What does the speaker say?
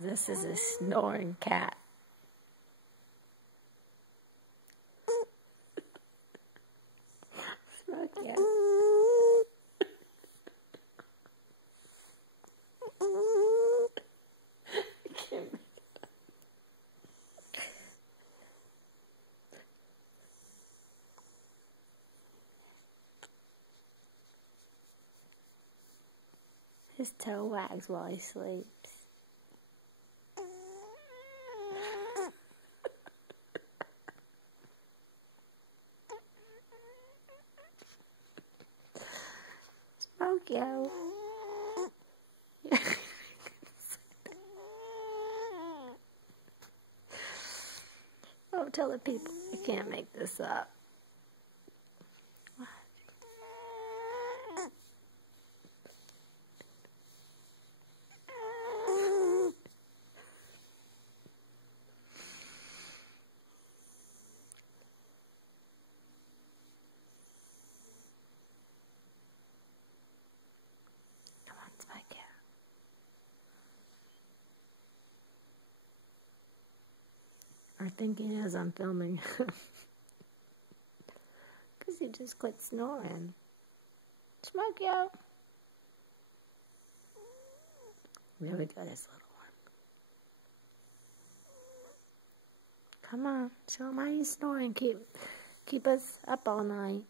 This is a snoring cat. Smokeeyo. His toe wags while he sleeps. Smokeeyo. Oh, tell the people you can't make this up. Come on, Smokeeyo. Or thinking as I'm filming. Because he just quit snoring. Smokeeyo. There we go, this little one. Come on, show him how you snoring. Keep us up all night.